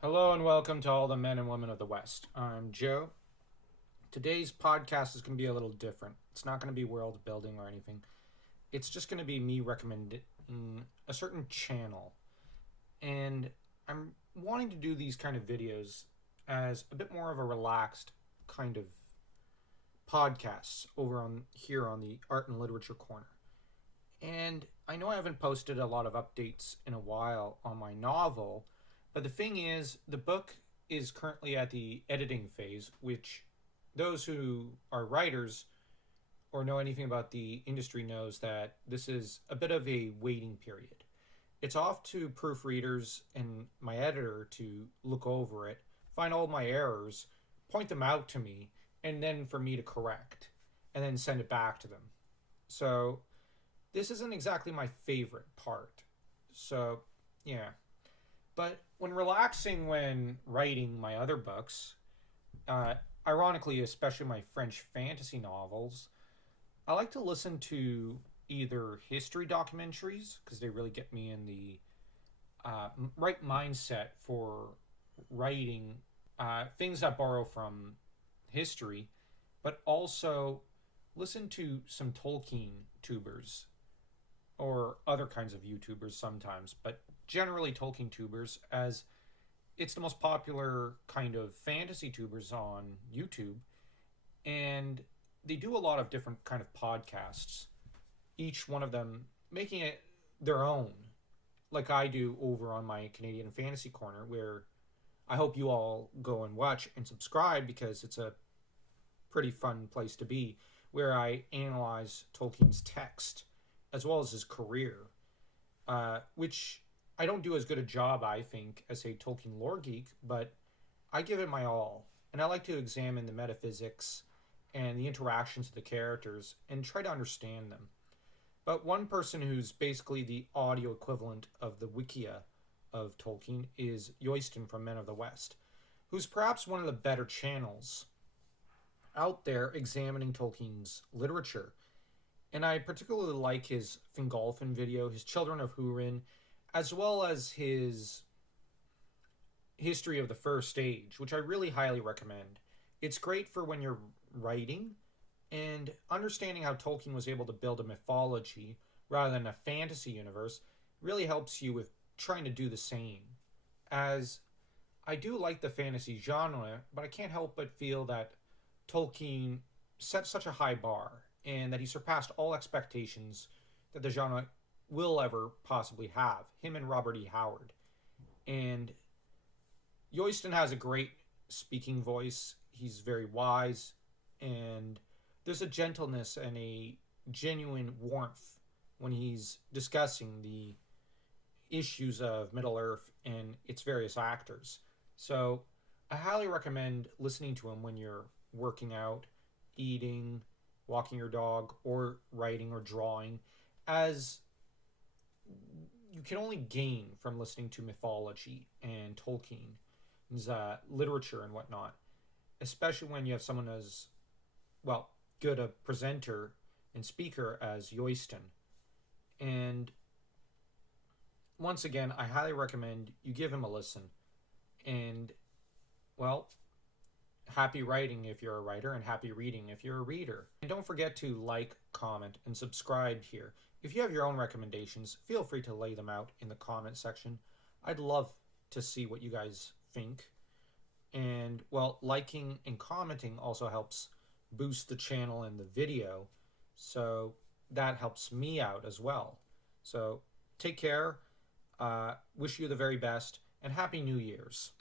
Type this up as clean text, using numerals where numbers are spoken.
Hello and welcome to all the men and women of the West. I'm Joe. Today's podcast is going to be a little different. It's not going to be world building or anything. It's just going to be me recommending a certain channel. And I'm wanting to do these kind of videos as a bit more of a relaxed kind of podcasts over on here on the Art and Literature Corner. And I know I haven't posted a lot of updates in a while on my novel, but the thing is, the book is currently at the editing phase, which those who are writers or know anything about the industry knows that this is a bit of a waiting period. It's off to proofreaders and my editor to look over it, find all my errors, point them out to me, and then for me to correct, and then send it back to them. So this isn't exactly my favorite part. So, yeah. But when relaxing when writing my other books, uh, ironically, especially my French fantasy novels, I like to listen to either history documentaries, because they really get me in the right mindset for writing things that borrow from history, but also listen to some Tolkien tubers or other kinds of YouTubers sometimes, but generally Tolkien tubers, as it's the most popular kind of fantasy tubers on YouTube, and they do a lot of different kind of podcasts, each one of them making it their own, like I do over on my Canadian Fantasy Corner, where I hope you all go and watch and subscribe because it's a pretty fun place to be, where I analyze Tolkien's text as well as his career, which I don't do as good a job, I think, as a Tolkien lore geek, but I give it my all. And I like to examine the metaphysics and the interactions of the characters and try to understand them. But one person who's basically the audio equivalent of the Wikia of Tolkien is Yoiston from Men of the West, who's perhaps one of the better channels out there examining Tolkien's literature. And I particularly like his Fingolfin video, his Children of Húrin, as well as his History of the First Age, which I really highly recommend. It's great for when you're writing and understanding how Tolkien was able to build a mythology rather than a fantasy universe really helps you with trying to do the same. As I do like the fantasy genre, but I can't help but feel that Tolkien set such a high bar and that he surpassed all expectations that the genre will ever possibly have. Him and Robert E. Howard. And Yoiston has a great speaking voice. He's very wise, and there's a gentleness and a genuine warmth when he's discussing the issues of Middle Earth and its various actors. So I highly recommend listening to him when you're working out, eating, walking your dog, or writing or drawing, as you can only gain from listening to mythology and Tolkien's literature and whatnot, especially when you have someone as, well, good a presenter and speaker as Yoiston. And once again, I highly recommend you give him a listen. And, well, happy writing if you're a writer, and happy reading if you're a reader. And don't forget to like, comment, and subscribe here. If you have your own recommendations, feel free to lay them out in the comment section. I'd love to see what you guys think. And, well, liking and commenting also helps boost the channel and the video, so that helps me out as well. So take care, wish you the very best, and Happy New Year's.